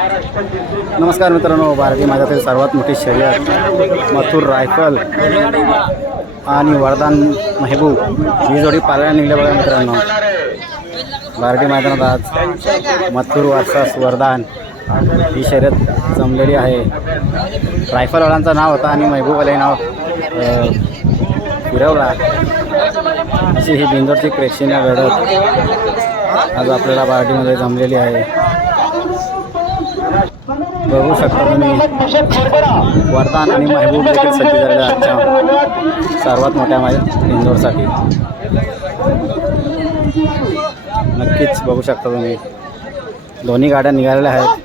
नमस्कार मित्रांनो भारतीय माझ्यातील सर्वात मोठी शर्यत मथुर रायफल आणि वरदान मेहबूब ही जोडी पाहायला निघल्या बघा मित्रांनो. भारतीय मैदानात आज मथुर वर्षास वरदान ही शर्यत जमलेली आहे. रायफलवाल्यांचं नाव होतं आणि महबूबवाले नाव फिरवला. अशी ही बिंदोरची प्रेक्षणीय लढत आज आपल्याला बार्टीमध्ये जमलेली आहे. बघू शकता तुम्ही वरदान आणि महबूब देखील सज्ज आजच्या सर्वात मोठ्या माझ्या इंदोरसाठी. नक्कीच बघू शकता तुम्ही. दोन्ही गाड्या निघालेल्या आहेत.